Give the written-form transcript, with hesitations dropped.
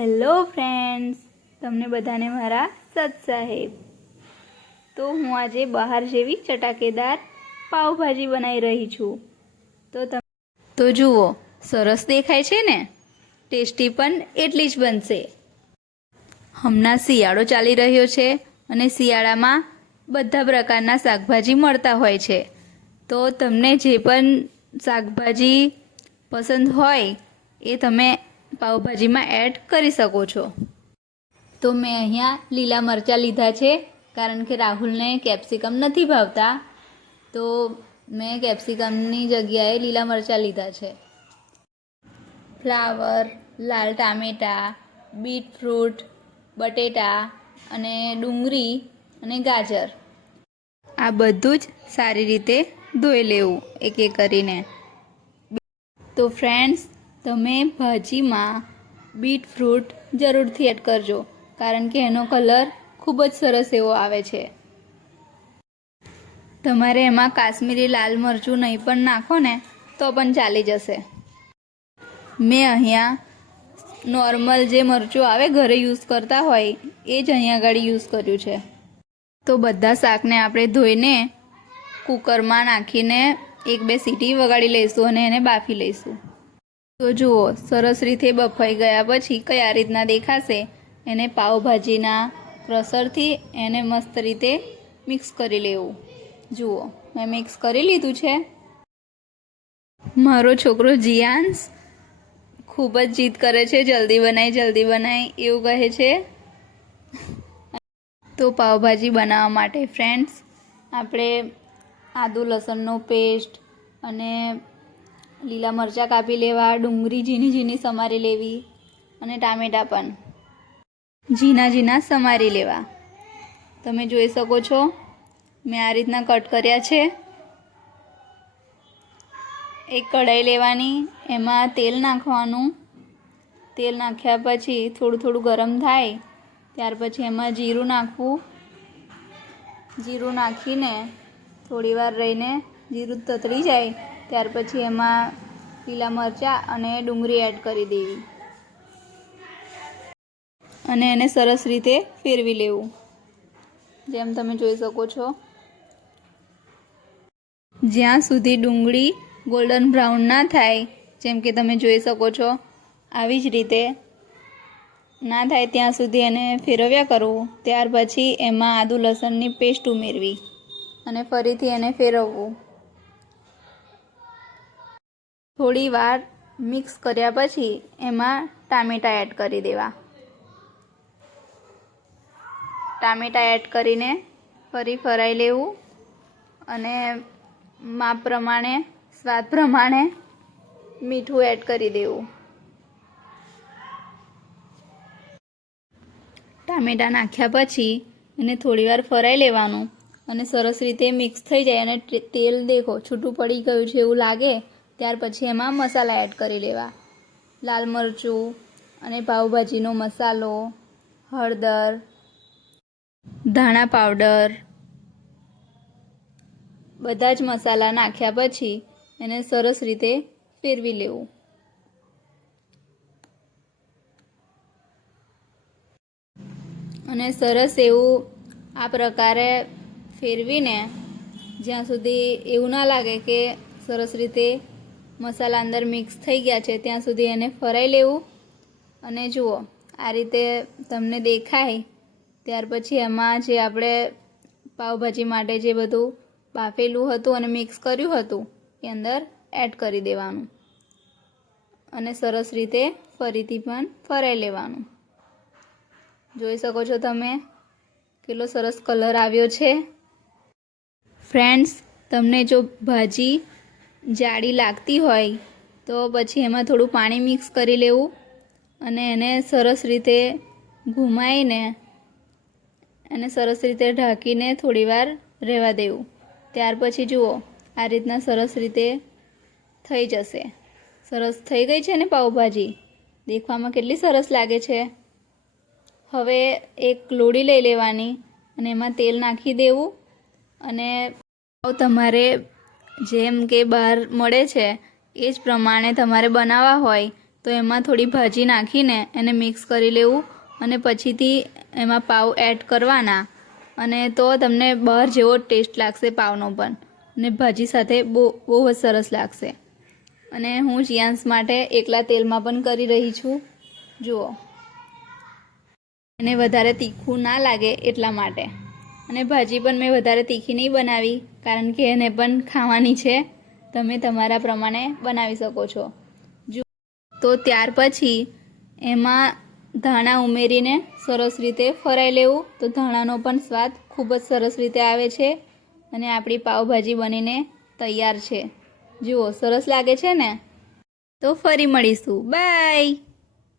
Hello friends, તમને બધાને મારા સત સાહેબ. તો હું આજે બહાર જેવી ચટાકેદાર પાવભાજી બનાવી રહી છું. તો જુઓ, સરસ દેખાય છે ને? ટેસ્ટી પણ એટલી જ બનશે. હમણાં શિયાળો ચાલી રહ્યો છે અને શિયાળામાં બધા પ્રકારના શાકભાજી મળતા હોય છે. તો તમને જે પણ શાકભાજી પસંદ હોય એ તમે પાવભાજીમાં એડ કરી શકો છો. તો મેં અહીંયા લીલા મરચાં લીધા છે, કારણ કે રાહુલને કેપ્સિકમ નથી ભાવતા, તો મેં કેપ્સિકમની જગ્યાએ લીલા મરચાં લીધા છે. ફ્લાવર, લાલ ટામેટાં, બીટરૂટ, બટેટા અને ડુંગળી અને ગાજર, આ બધું જ સારી રીતે ધોઈ લેવું એક એક કરીને. તો ફ્રેન્ડ્સ, તમે ભાજીમાં બીટરૂટ જરૂરથી એડ કરજો, કારણ કે એનો કલર ખૂબ જ સરસ એવો આવે છે. તમારે એમાં કાશ્મીરી લાલ મરચું નહીં પણ નાખો ને તો પણ ચાલી જશે. મેં અહીંયા નોર્મલ જે મરચું આવે ઘરે યુઝ કરતા હોય એ જ અહીંયા આગળ યુઝ કર્યું છે. તો બધા શાકને આપણે ધોઈને કુકરમાં નાખીને 1-2 સીટી વગાડી લઈશું અને એને બાફી લઈશું. તો જુઓ, સરસ રીતે બફાઈ ગયા પછી કયા રીતના દેખાશે, એને પાવભાજીના ક્રશરથી એને મસ્ત રીતે મિક્સ કરી લેવું. જુઓ, મેં મિક્સ કરી લીધું છે. મારો છોકરો જીયાંશ ખૂબ જ જીદ કરે છે, જલ્દી બનાય એવું કહે છે. તો પાવભાજી બનાવવા માટે ફ્રેન્ડ્સ, આપણે આદુ લસણનો પેસ્ટ અને લીલા મરચાં કાપી લેવા, ડુંગળી ઝીણી ઝીણી સમારી લેવી અને ટામેટાં પણ ઝીણા ઝીણા સમારી લેવા. તમે જોઈ શકો છો, મેં આ રીતના કટ કર્યા છે. એક કઢાઈ લેવાની, એમાં તેલ નાખવાનું. તેલ નાખ્યા પછી થોડું ગરમ થાય ત્યાર પછી એમાં જીરું નાખવું. જીરું નાખીને થોડી વાર રહીને જીરું તતરી જાય ત્યાર પછી એમાં લીલા મરચાં અને ડુંગળી એડ કરી દેવી અને એને સરસ રીતે ફેરવી લેવું. જેમ તમે જોઈ શકો છો, જ્યાં સુધી ડુંગળી ગોલ્ડન બ્રાઉન ના થાય, જેમ કે તમે જોઈ શકો છો આવી જ રીતે ના થાય ત્યાં સુધી એને ફેરવ્યા કરવું. ત્યાર પછી એમાં આદુ લસણની પેસ્ટ ઉમેરવી અને ફરીથી એને ફેરવવું. થોડી વાર મિક્સ કર્યા પછી એમાં ટામેટાં એડ કરી દેવા. ટામેટાં એડ કરીને ફરી ફરાઈ લેવું અને માપ પ્રમાણે, સ્વાદ પ્રમાણે મીઠું એડ કરી દેવું. ટામેટાં નાખ્યા પછી એને થોડીવાર ફરાઈ લેવાનું અને સરસ રીતે મિક્સ થઈ જાય અને તેલ દેખો છૂટું પડી ગયું છે એવું લાગે ત્યાર પછી એમાં મસાલા એડ કરી લેવા. લાલ મરચું અને પાવભાજીનો મસાલો, હળદર, ધાણા પાવડર, બધા જ મસાલા નાખ્યા પછી એને સરસ રીતે ફેરવી લેવું. અને સરસ એવું આ પ્રકારે ફેરવીને જ્યાં સુધી એવું ના લાગે કે સરસ રીતે મસાલા અંદર મિક્સ થઈ ગયા છે ત્યાં સુધી એને ફરાઈ લેવું. અને જુઓ, આ રીતે તમને દેખાય ત્યાર પછી એમાં જે આપણે પાવભાજી માટે જે બધું બાફેલું હતું અને મિક્સ કર્યું હતું એ અંદર એડ કરી દેવાનું અને સરસ રીતે ફરીથી પણ ફરાઈ લેવાનું. જોઈ શકો છો તમે કેટલો સરસ કલર આવ્યો છે. ફ્રેન્ડ્સ, તમને જો ભાજી જાડી લાગતી હોય તો પછી એમાં થોડું પાણી મિક્સ કરી લેવું અને એને સરસ રીતે ઘુમાઈને એને સરસ રીતે ઢાંકીને થોડીવાર રહેવા દેવું. ત્યાર પછી જુઓ, આ રીતના સરસ રીતે થઈ જશે. સરસ થઈ ગઈ છે ને પાવભાજી? દેખવામાં કેટલી સરસ લાગે છે. હવે એક લોડી લઈ લેવાની અને એમાં તેલ નાખી દેવું અને તમારે જેમ કે બહાર મળે છે એ જ પ્રમાણે તમારે બનાવવા હોય તો એમાં થોડી ભાજી નાખીને એને મિક્સ કરી લેવું અને પછીથી એમાં પાવ એડ કરવાના અને તો તમને બહાર જેવો ટેસ્ટ લાગશે પાવનો પણ અને ભાજી સાથે બહુ જ સરસ લાગશે. અને હું ચિયાન્સ માટે એકલા તેલમાં પણ કરી રહી છું. જુઓ, એને વધારે તીખું ના લાગે એટલા માટે. અને ભાજી પણ મેં વધારે તીખી નહીં બનાવી કારણ કે એને પણ ખાવાની છે. તમે તમારા પ્રમાણે બનાવી શકો છો. જુઓ, તો ત્યાર પછી એમાં ધાણા ઉમેરીને સરસ રીતે ફરાઈ લેવું. તો ધાણાનો પણ સ્વાદ ખૂબ જ સરસ રીતે આવે છે અને આપણી પાવભાજી બનીને તૈયાર છે. જુઓ, સરસ લાગે છે ને? તો ફરી મળીશું. બાય.